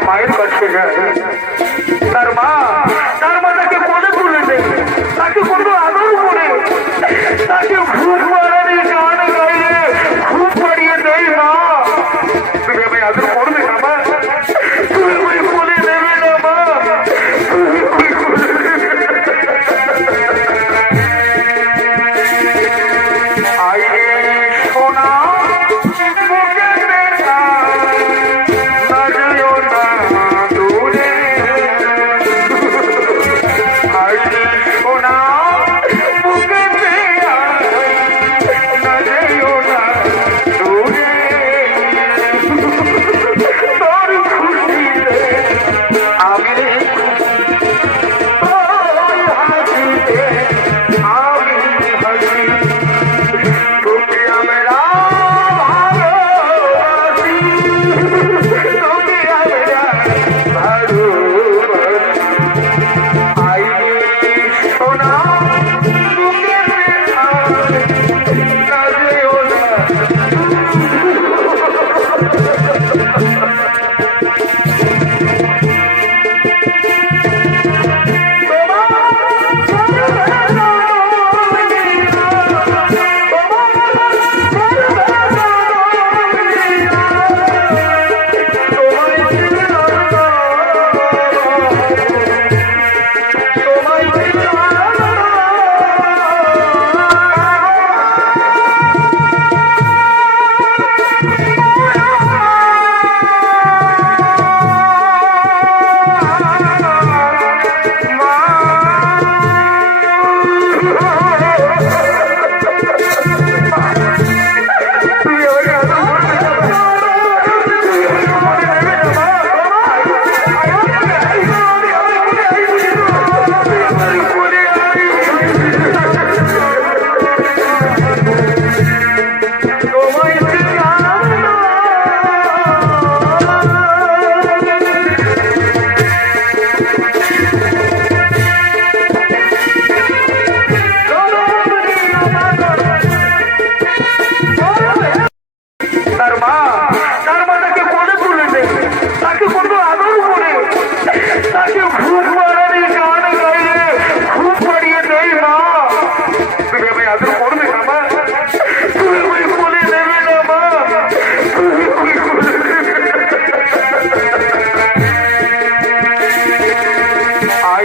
माहिर बच I